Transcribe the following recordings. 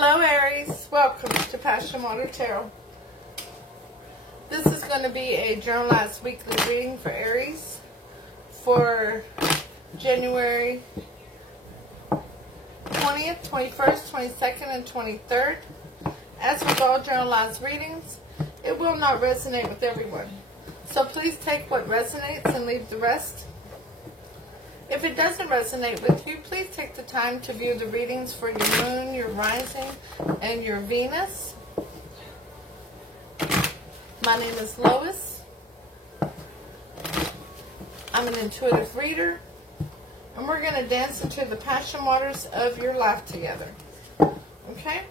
Hello Aries, welcome to Passion Water Tarot. This is going to be a generalized weekly reading for Aries for January 20th, 21st, 22nd, and 23rd. As with all generalized readings, it will not resonate with everyone. So please take what resonates and leave the rest. If it doesn't resonate with you, please take the time to view the readings for your moon, your rising, and your Venus. My name is Lois. I'm an intuitive reader, and we're going to dance into the passion waters of your life together. Okay?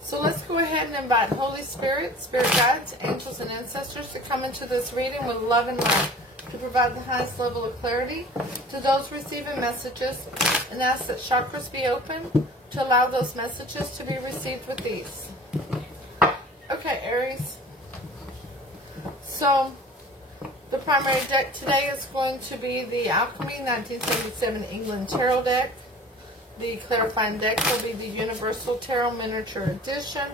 So let's go ahead and invite Holy Spirit, Spirit Guides, Angels, and Ancestors to come into this reading with love and light, to provide the highest level of clarity to those receiving messages, and ask that chakras be open to allow those messages to be received with ease. Okay, Aries. So, the primary deck today is going to be the Alchemy 1977 England Tarot deck. The clarifying deck will be the Universal Tarot Miniature Edition.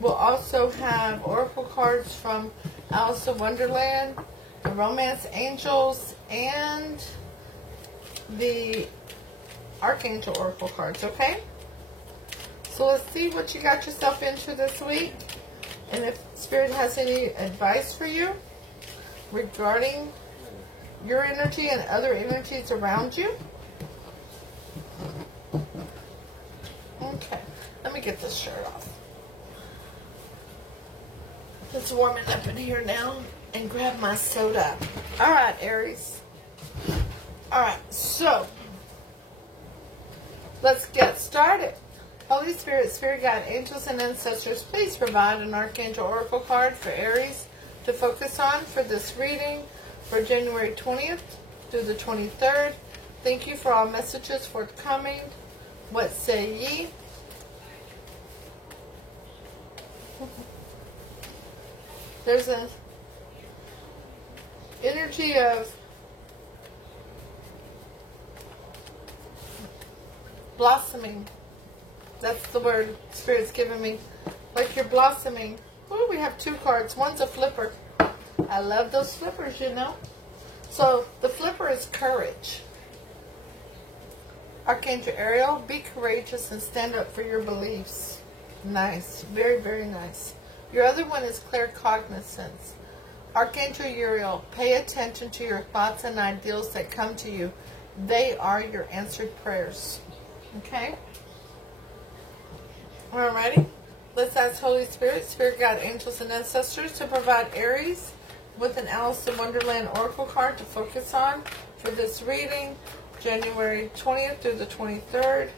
We'll also have oracle cards from Alice in Wonderland, the Romance Angels, and the Archangel Oracle cards, okay? So let's see what you got yourself into this week, and if Spirit has any advice for you regarding your energy and other energies around you. Okay, let me get this shirt off. It's warming up in here now. And grab my soda. Alright, Aries. Alright, so let's get started. Holy Spirit, Spirit Guide, Angels, and Ancestors, please provide an Archangel Oracle card for Aries to focus on for this reading for January 20th through the 23rd. Thank you for all messages forthcoming. What say ye? There's a energy of blossoming. That's the word Spirit's giving me. Like you're blossoming. Ooh, we have two cards. One's a flipper. I love those flippers, you know. So the flipper is courage. Archangel Ariel, be courageous and stand up for your beliefs. Nice. Very, very nice. Your other one is claircognizance. Archangel Uriel, pay attention to your thoughts and ideals that come to you. They are your answered prayers. Okay? Alrighty. Let's ask Holy Spirit, Spirit Guide, Angels, and Ancestors to provide Aries with an Alice in Wonderland Oracle card to focus on for this reading, January 20th through the 23rd.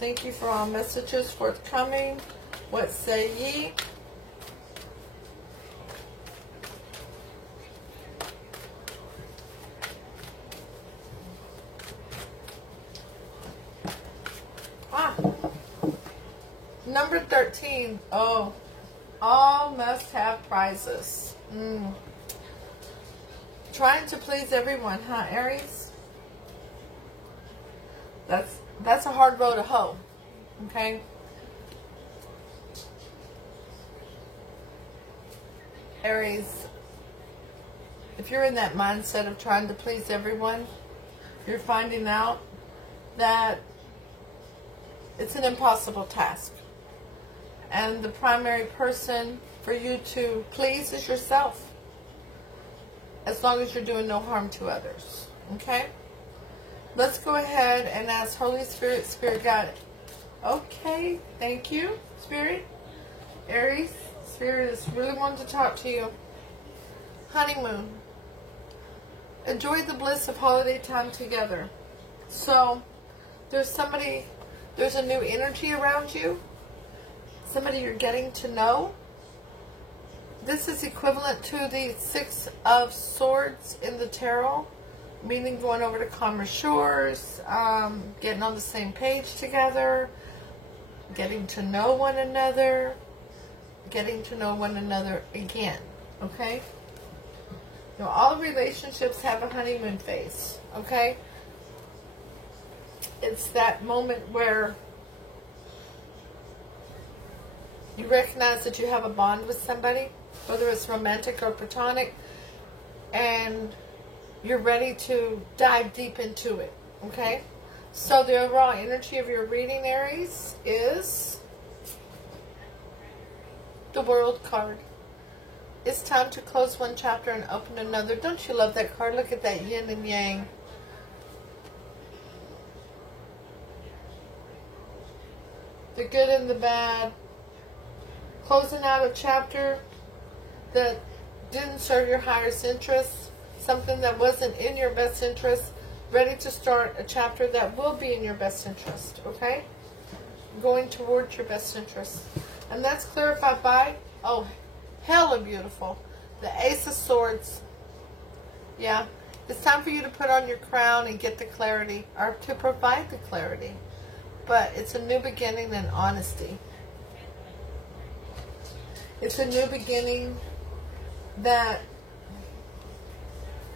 Thank you for all messages forthcoming. What say ye? Number 13. Oh, all must have prizes. Trying to please everyone, huh, Aries? That's a hard road to hoe. Okay? Aries, if you're in that mindset of trying to please everyone, you're finding out that it's an impossible task. And the primary person for you to please is yourself. As long as you're doing no harm to others. Okay? Let's go ahead and ask Holy Spirit, Spirit Guide. Okay, thank you, Spirit. Aries, Spirit is really wanting to talk to you. Honeymoon. Enjoy the bliss of holiday time together. So, there's a new energy around you. Somebody you're getting to know. This is equivalent to the Six of Swords in the Tarot, meaning going over to calmer shores, getting on the same page together, getting to know one another, getting to know one another again, okay? You know, all relationships have a honeymoon phase, okay? It's that moment where You recognize that you have a bond with somebody, whether it's romantic or platonic, and you're ready to dive deep into it, okay? So the overall energy of your reading, Aries, is the World card. It's time to close one chapter and open another. Don't you love that card? Look at that yin and yang. The good and the bad. Closing out a chapter that didn't serve your highest interest. Something that wasn't in your best interest. Ready to start a chapter that will be in your best interest. Okay? Going towards your best interest. And that's clarified by, oh, hella beautiful, the Ace of Swords. Yeah, it's time for you to put on your crown and get the clarity, or to provide the clarity. But it's a new beginning and honesty. It's a new beginning that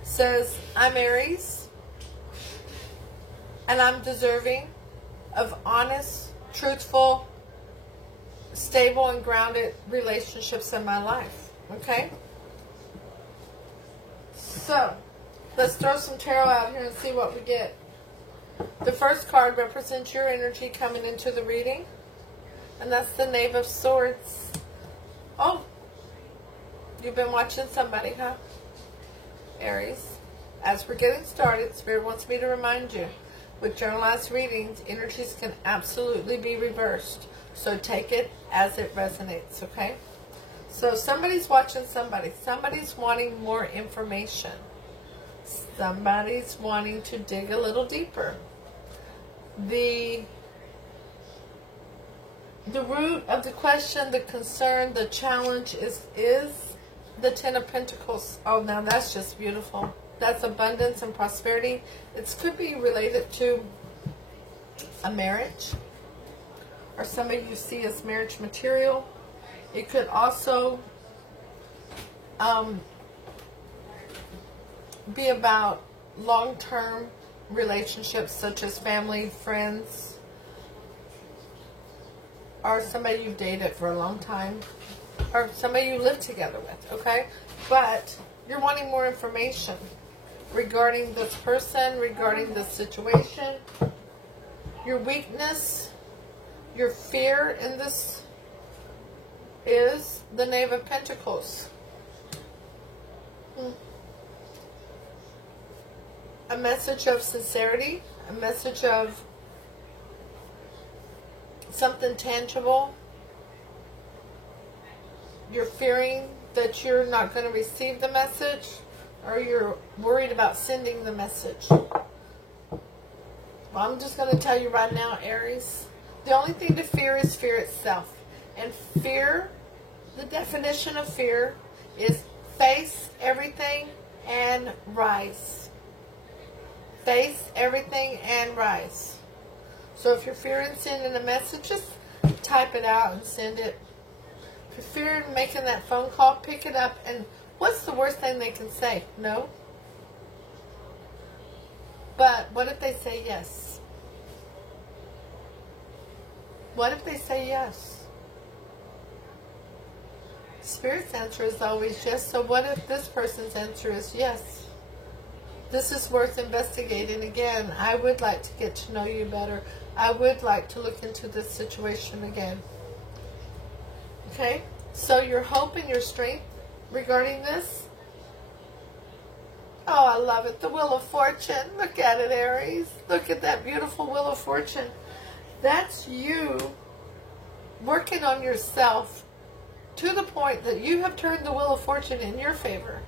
says, I'm Aries, and I'm deserving of honest, truthful, stable and grounded relationships in my life. Okay? So, let's throw some tarot out here and see what we get. The first card represents your energy coming into the reading. And that's the Knave of Swords. Oh, you've been watching somebody, huh? Aries. As we're getting started, Spirit wants me to remind you, with journalized readings, energies can absolutely be reversed. So take it as it resonates, okay? So somebody's watching somebody. Somebody's wanting more information. Somebody's wanting to dig a little deeper. The root of the question, the concern, the challenge is the Ten of Pentacles. Oh, now that's just beautiful. That's abundance and prosperity. It could be related to a marriage, or somebody you see as marriage material. It could also be about long-term relationships, such as family, friends, or somebody you've dated for a long time, or somebody you live together with, okay? But you're wanting more information regarding this person, regarding this situation. Your weakness, your fear in this is the Knave of Pentacles. A message of sincerity, a message of something tangible. You're fearing that you're not going to receive the message, or you're worried about sending the message. Well, I'm just going to tell you right now, Aries, the only thing to fear is fear itself. And fear, the definition of fear is face everything and rise. Face everything and rise. So if you're fearing sending a message, just type it out and send it. If you're fearing making that phone call, pick it up. And what's the worst thing they can say? No. But what if they say yes? What if they say yes? Spirit's answer is always yes. So what if this person's answer is yes? This is worth investigating. Again, I would like to get to know you better. I would like to look into this situation again. Okay? So your hope and your strength regarding this. Oh, I love it. The Wheel of Fortune. Look at it, Aries. Look at that beautiful Wheel of Fortune. That's you working on yourself to the point that you have turned the Wheel of Fortune in your favor.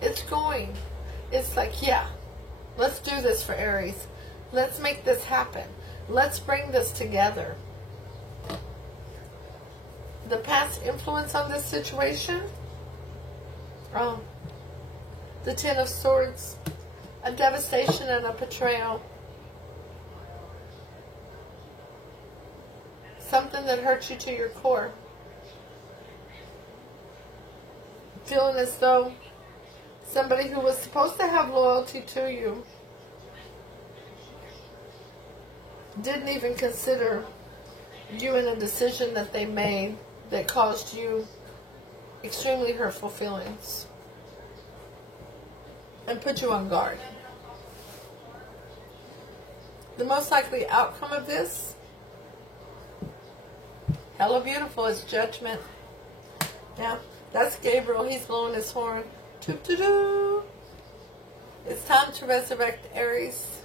It's going. It's like, yeah, let's do this for Aries. Let's make this happen. Let's bring this together. The past influence on this situation? Oh, the Ten of Swords. A devastation and a betrayal. Something that hurt you to your core. Feeling as though somebody who was supposed to have loyalty to you didn't even consider you in a decision that they made. that caused you extremely hurtful feelings and put you on guard. The most likely outcome of this, hello beautiful, is judgment. Yeah, that's Gabriel. He's blowing his horn. Toot-toot-toot. It's time to resurrect, Aries,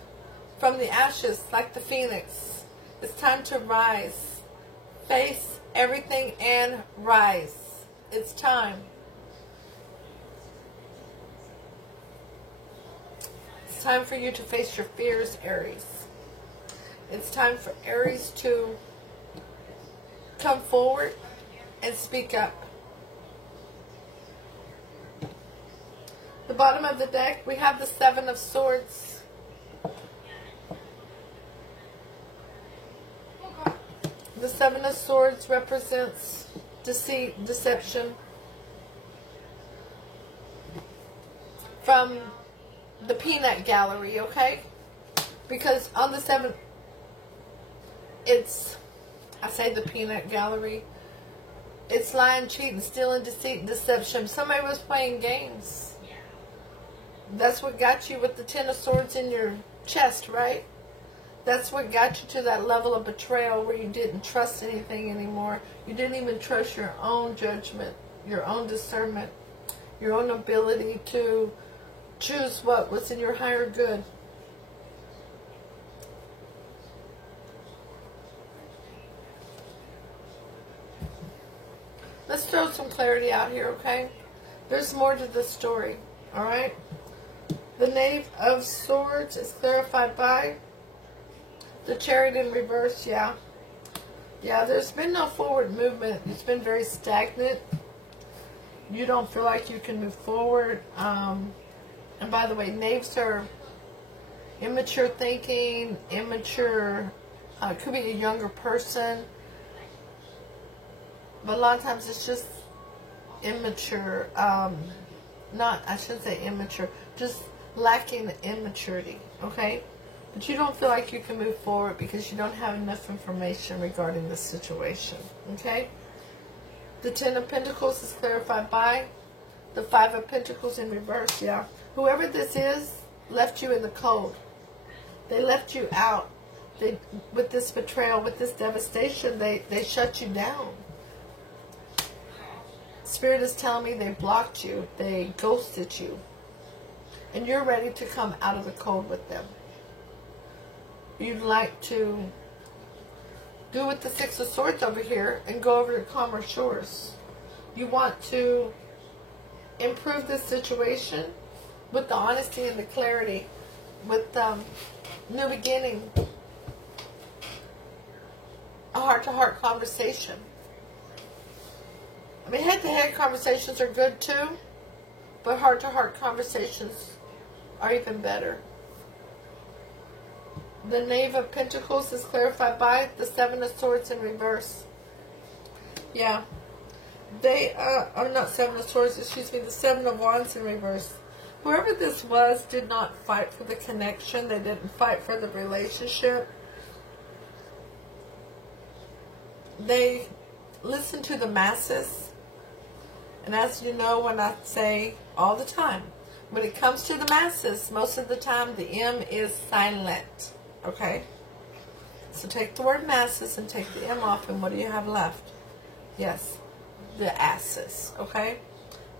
from the ashes like the phoenix. It's time to rise. Face everything and rise. It's time. It's time for you to face your fears, Aries. It's time for Aries to come forward and speak up. The bottom of the deck, we have the Seven of Swords. The Seven of Swords represents deceit, deception. From the peanut gallery, okay? Because on the 7th, I say the peanut gallery. It's lying, cheating, stealing, deceit, and deception. Somebody was playing games. That's what got you with the Ten of Swords in your chest, right? That's what got you to that level of betrayal where you didn't trust anything anymore. You didn't even trust your own judgment, your own discernment, your own ability to choose what was in your higher good. Let's throw some clarity out here, okay? There's more to the story, all right? The Knave of Swords is clarified by the Chariot in reverse, yeah. Yeah, there's been no forward movement. It's been very stagnant. You don't feel like you can move forward. And by the way, knaves are immature thinking, immature, could be a younger person. But a lot of times it's just immature. I shouldn't say immature, just lacking immaturity, okay? But you don't feel like you can move forward because you don't have enough information regarding this situation, okay? The Ten of Pentacles is clarified by the Five of Pentacles in reverse, yeah. Whoever this is left you in the cold. They left you out. With this betrayal, with this devastation, they shut you down. Spirit is telling me they blocked you. They ghosted you. And you're ready to come out of the cold with them. You'd like to do with the Six of Swords over here and go over to calmer shores. You want to improve this situation with the honesty and the clarity, with new beginning, a heart-to-heart conversation. I mean, head-to-head conversations are good too, but heart-to-heart conversations are even better. The Knave of Pentacles is clarified by the Seven of Swords in reverse. Yeah. They are not Seven of Swords, excuse me, the Seven of Wands in reverse. Whoever this was did not fight for the connection. They didn't fight for the relationship. They listened to the masses. And as you know, when I say all the time, when it comes to the masses, most of the time the M is silent. Okay? So take the word masses and take the M off, and what do you have left? Yes, the asses. Okay?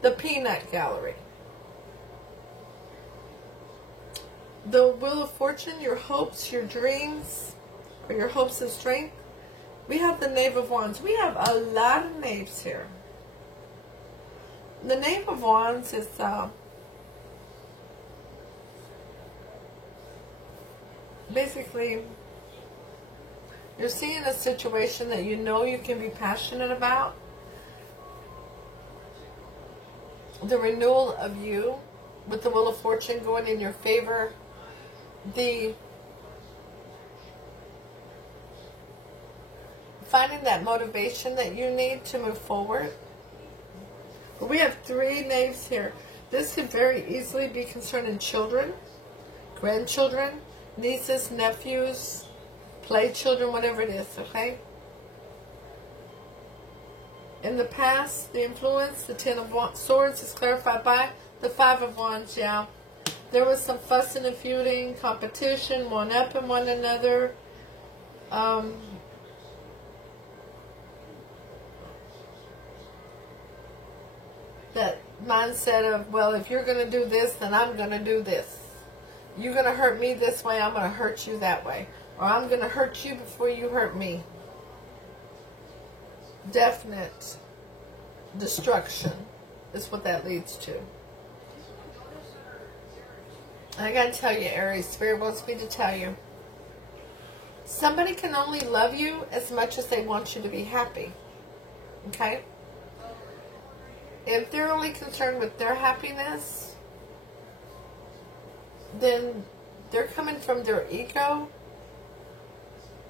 The peanut gallery. The Wheel of Fortune, your hopes, your dreams, or your hopes and strength. We have the Knave of Wands. We have a lot of knaves here. The Knave of Wands is basically, you're seeing a situation that you know you can be passionate about. The renewal of you with the Wheel of Fortune going in your favor. The finding that motivation that you need to move forward. But we have three knaves here. This could very easily be concerning children, grandchildren, nieces, nephews, play children, whatever it is, okay? In the past, the influence, the Ten of Swords is clarified by the Five of Wands, yeah. There was some fussing and feuding, competition, one-upping one another. That mindset of, well, if you're going to do this, then I'm going to do this. You're going to hurt me this way, I'm going to hurt you that way. Or I'm going to hurt you before you hurt me. Definite destruction is what that leads to. I got to tell you, Aries, Spirit wants me to tell you. Somebody can only love you as much as they want you to be happy. Okay? If they're only concerned with their happiness, then they're coming from their ego,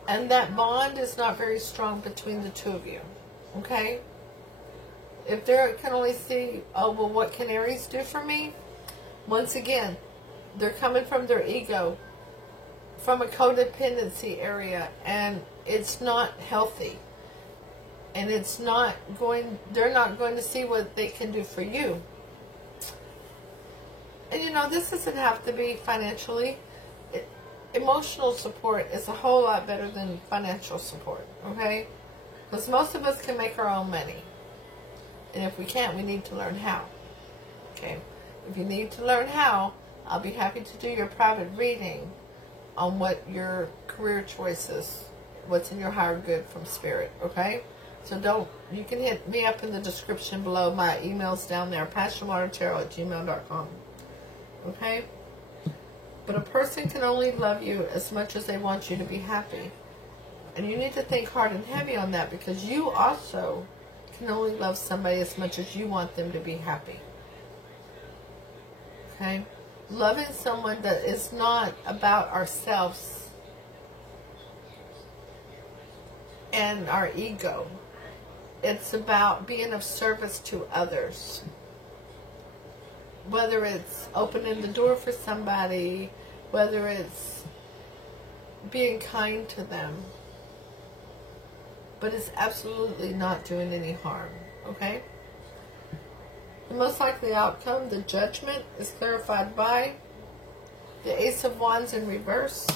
and that bond is not very strong between the two of you. Okay? If they can only see, oh, well, what can Aries do for me? Once again, they're coming from their ego, from a codependency area, and it's not healthy. And it's not going, they're not going to see what they can do for you. And you know, this doesn't have to be financially. Emotional support is a whole lot better than financial support, okay? Because most of us can make our own money. And if we can't, we need to learn how. Okay? If you need to learn how, I'll be happy to do your private reading on what your career choice is, what's in your higher good from Spirit, okay? So don't, you can hit me up in the description below. My email's down there, passionwatertarot@gmail.com. Okay? But a person can only love you as much as they want you to be happy. And you need to think hard and heavy on that, because you also can only love somebody as much as you want them to be happy. Okay? Loving someone that is not about ourselves and our ego. It's about being of service to others. Whether it's opening the door for somebody, whether it's being kind to them. But it's absolutely not doing any harm. Okay? The most likely outcome, the Judgment, is clarified by the Ace of Wands in reverse.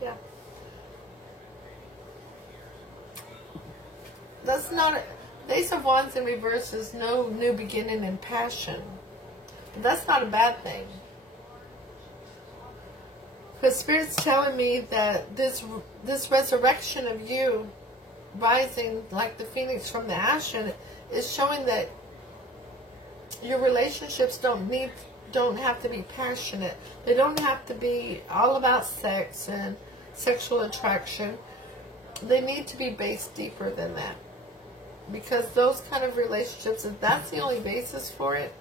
Yeah. That's not, the Ace of Wands in reverse is no new beginning in passion. But that's not a bad thing. Because Spirit's telling me that this resurrection of you rising like the phoenix from the ashen is showing that your relationships don't have to be passionate. They don't have to be all about sex and sexual attraction. They need to be based deeper than that. Because those kind of relationships, if that's the only basis for it,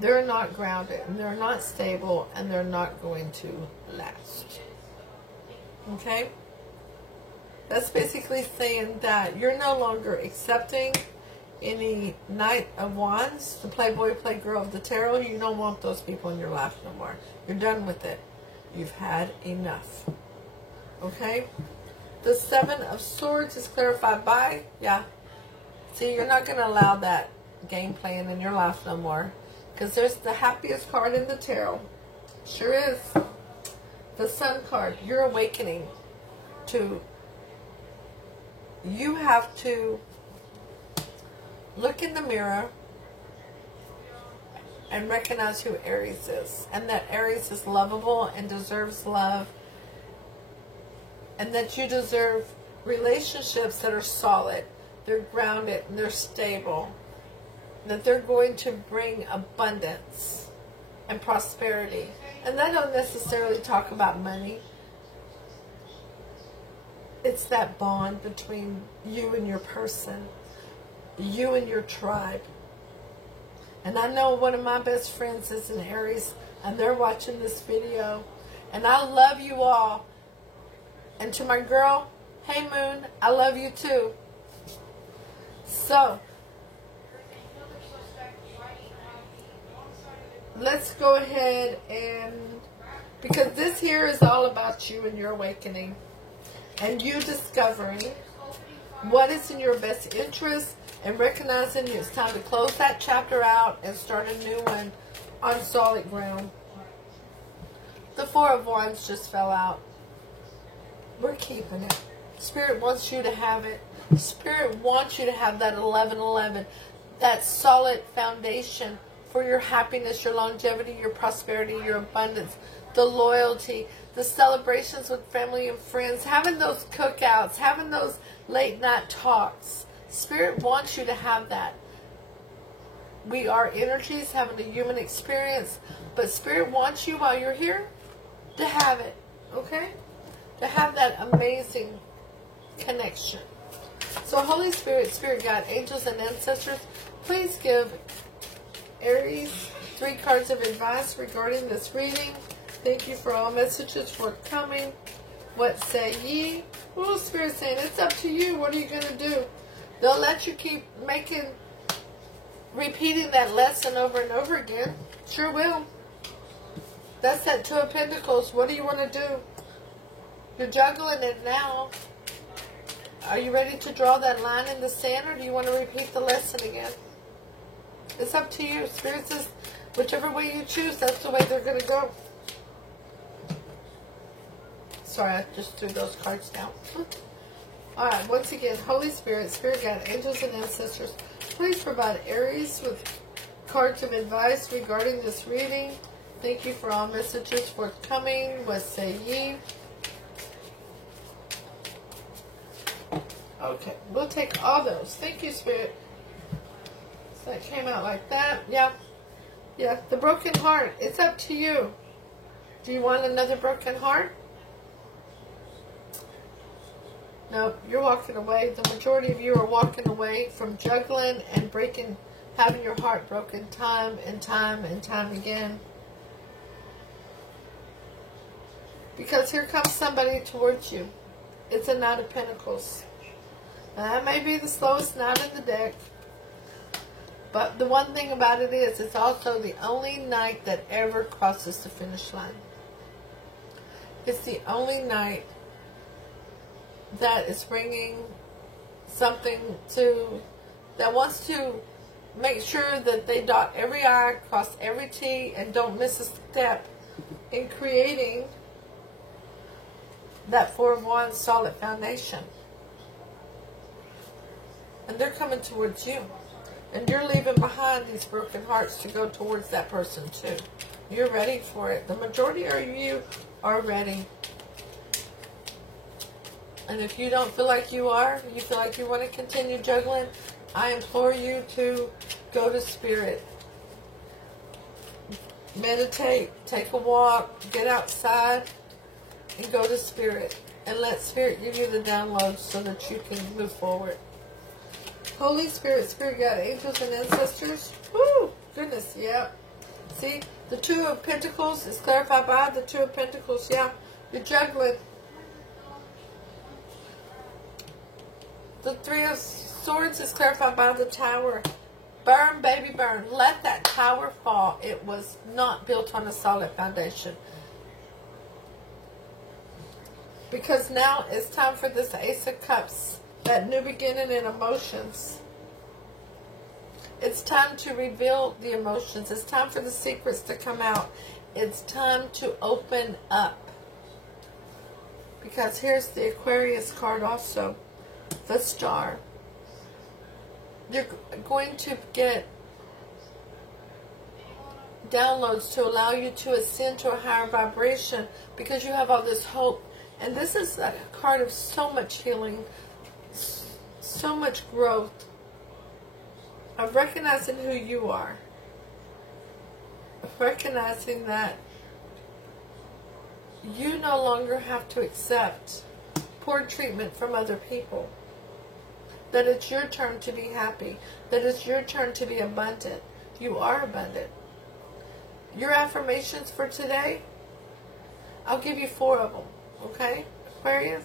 they're not grounded, and they're not stable, and they're not going to last. Okay? That's basically saying that you're no longer accepting any Knight of Wands, the Playboy, Playgirl of the Tarot. You don't want those people in your life no more. You're done with it. You've had enough. Okay? The Seven of Swords is clarified by, yeah. See, you're not going to allow that game playing in your life no more. Because there's the happiest card in the tarot. Sure is. The Sun card. You're awakening to, you have to look in the mirror and recognize who Aries is. And that Aries is lovable and deserves love. And that you deserve relationships that are solid. They're grounded and they're stable. That they're going to bring abundance and prosperity. And I don't necessarily talk about money. It's that bond between you and your person. You and your tribe. And I know one of my best friends is an Aries, and they're watching this video. And I love you all. And to my girl, hey Moon, I love you too. So, let's go ahead and, because this here is all about you and your awakening. And you discovering what is in your best interest, and recognizing it's time to close that chapter out and start a new one on solid ground. The Four of Wands just fell out. We're keeping it. Spirit wants you to have it. Spirit wants you to have that 1111, that solid foundation for your happiness, your longevity, your prosperity, your abundance, the loyalty, the celebrations with family and friends, having those cookouts, having those late night talks. Spirit wants you to have that. We are energies having a human experience, but Spirit wants you while you're here to have it, okay? To have that amazing connection. So Holy Spirit, Spirit Guide, angels and ancestors, please give Aries 3 cards of advice regarding this reading. Thank you for all messages forthcoming. What say ye? Well, Spirit saying, it's up to you. What are you going to do? They'll let you keep repeating that lesson over and over again. Sure will. That's that Two of Pentacles. What do you want to do? You're juggling it now. Are you ready to draw that line in the sand, or do you want to repeat the lesson again? It's up to you. Spirit says, whichever way you choose, that's the way they're going to go. Sorry, I just threw those cards down. Alright, once again, Holy Spirit, Spirit Guide, angels and ancestors, please provide Aries with cards of advice regarding this reading. Thank you for all messages forthcoming. What say ye? Okay, we'll take all those. Thank you, Spirit. So that came out like that. Yeah. Yeah, the broken heart. It's up to you. Do you want another broken heart? No, you're walking away. The majority of you are walking away from juggling and having your heart broken time and time and time again. Because here comes somebody towards you. It's a Knight of Pentacles. Now, that may be the slowest knight in the deck. But the one thing about it is, it's also the only knight that ever crosses the finish line. It's the only knight that is bringing something that wants to make sure that they dot every I, cross every T, and don't miss a step in creating that Four of Wands solid foundation. And they're coming towards you. And you're leaving behind these broken hearts to go towards that person too. You're ready for it. The majority of you are ready. And if you don't feel like you are, you feel like you want to continue juggling, I implore you to go to Spirit. Meditate, take a walk, get outside, and go to Spirit. And let Spirit give you the downloads so that you can move forward. Holy Spirit, Spirit Guide, angels and ancestors. Woo! Goodness, yeah. See, the Two of Pentacles is clarified by the Two of Pentacles. Yeah, you're juggling. The Three of Swords is clarified by the Tower. Burn, baby, burn. Let that tower fall. It was not built on a solid foundation. Because now it's time for this Ace of Cups. That new beginning in emotions. It's time to reveal the emotions. It's time for the secrets to come out. It's time to open up. Because here's the Aquarius card also. The Star. You're going to get downloads to allow you to ascend to a higher vibration because you have all this hope. And this is a card of so much healing, so much growth, of recognizing who you are, of recognizing that you no longer have to accept poor treatment from other people, that it's your turn to be happy, that it's your turn to be abundant. You are abundant. Your affirmations for today, I'll give you 4 of them, okay? Aquarius,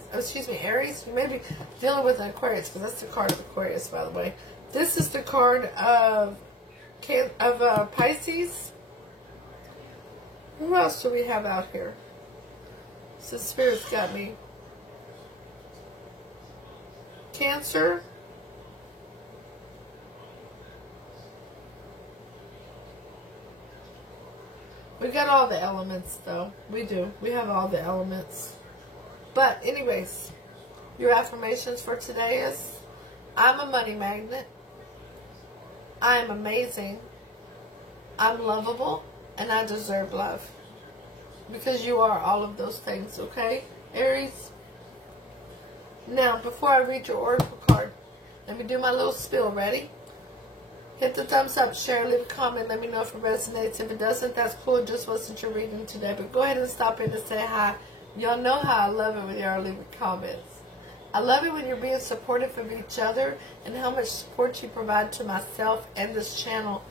Aries. You may be dealing with an Aquarius, because that's the card of Aquarius, by the way. This is the card of Pisces. Who else do we have out here? So Spirit's got me. Cancer. We got all the elements, though. We do. We have all the elements. But anyways, your affirmations for today is, I'm a money magnet. I am amazing. I'm lovable. And I deserve love. Because you are all of those things, okay, Aries? Now, before I read your oracle card, let me do my little spiel. Ready? Hit the thumbs up, share, leave a comment. Let me know if it resonates. If it doesn't, that's cool. It just wasn't your reading today. But go ahead and stop in to say hi. Y'all know how I love it when y'all leave comments. I love it when you're being supportive of each other and how much support you provide to myself and this channel.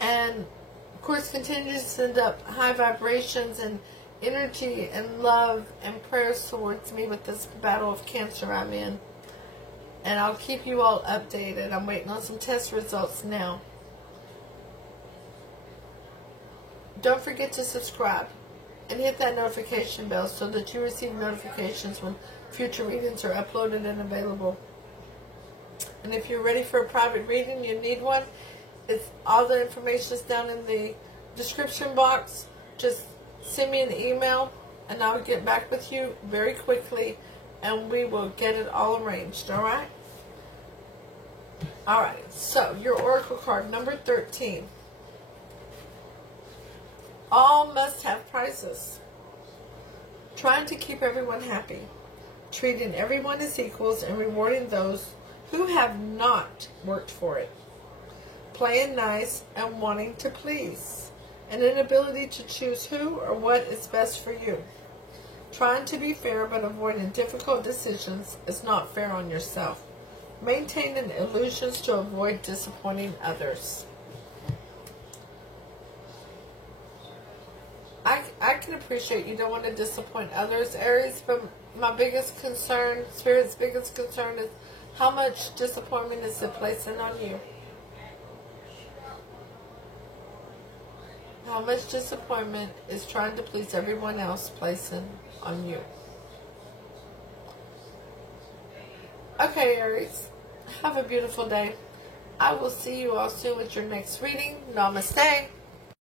And, of course, continue to send up high vibrations and energy and love and prayers towards me with this battle of cancer I'm in. And I'll keep you all updated. I'm waiting on some test results now. Don't forget to subscribe and hit that notification bell so that you receive notifications when future readings are uploaded and available. And if you're ready for a private reading, you need one, all the information is down in the description box. Just send me an email and I'll get back with you very quickly. And we will get it all arranged, alright? Alright, so your oracle card, number 13. All must have prices. Trying to keep everyone happy. Treating everyone as equals and rewarding those who have not worked for it. Playing nice and wanting to please. An inability to choose who or what is best for you. Trying to be fair but avoiding difficult decisions is not fair on yourself. Maintaining illusions to avoid disappointing others. I can appreciate you don't want to disappoint others, Aries, but my biggest concern, Spirit's biggest concern, is how much disappointment is it placing on you? How much disappointment is trying to please everyone else placing on you? Okay, Aries. Have a beautiful day. I will see you all soon with your next reading. Namaste.